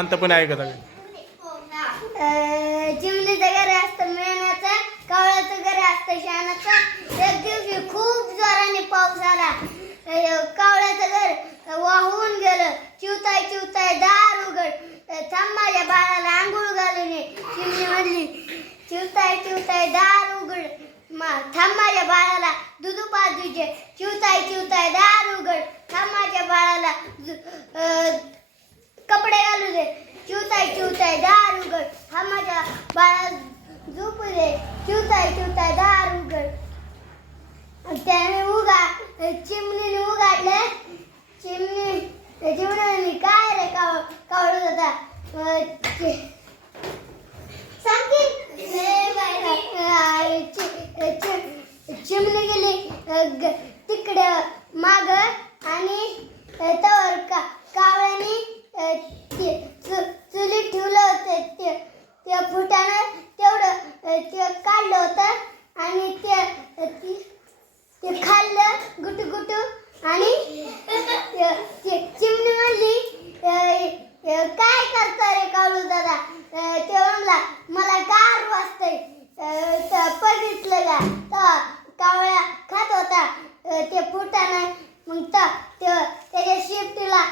शांतपणे ऐकत आहे. चिमणीचं घर असतं मेणाचं कावळ्याचं घर असतं शानाचं. एक दिवशी खूप जोराने पाऊस आला. अं, कावळ्याचं घर वाहून गेलं. चिवताय चिवताय दार उघड. अं, थांब माझ्या बाळाला आंघोळ घालून ये. चिमणी म्हणली चिवताय चिवताय दार उघड. मा थांब माझ्या बाळाला दुधू पाजूचे. चिवताय चिवताय दार उघड. थांब माझ्या बाळाला दु- कपडे घालू दे. चिवताय चिवताय दार उघड हा माझ्या बाळा झोपू दे. चिवताय चिवताय दार उघड त्याने उगा चिमणीने उघडले. चिमणी चिमणी काय रे काव कावळू होता? चि- चिमणी गेली ग- तिकडे माग आणि ते काढलं होतं आणि ते ते खाल्लं गुट गुटू आणि चिमणी म्हणली काय करता रे काळू दादा? ते म्हणला मला गार वाजतंय. बघितलं का? तर कावळ्या खात होता. ते फुटानं मग तर त्याच्या शिफ्टीला